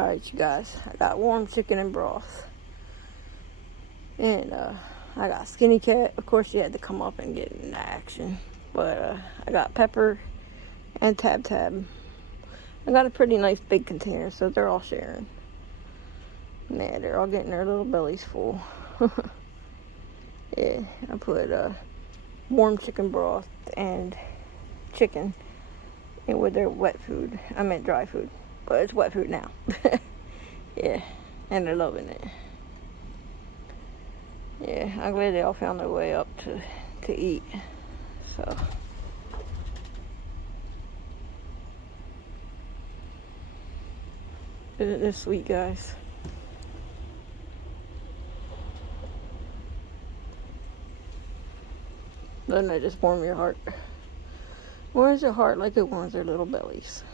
Alright, you guys, I got warm chicken and broth. And I got Skinny Cat. Of course, she had to come up and get into action. But I got Pepper and Tab. I got a pretty nice big container, so they're all sharing. Yeah, they're all getting their little bellies full. Yeah, I put warm chicken broth and chicken in with their wet food. I meant dry food, but it's wet food now. Yeah, and they're loving it. Yeah, I'm glad they all found their way up to eat. So. Isn't this sweet, guys? Doesn't it just warm your heart? Warms your heart like it warms their little bellies.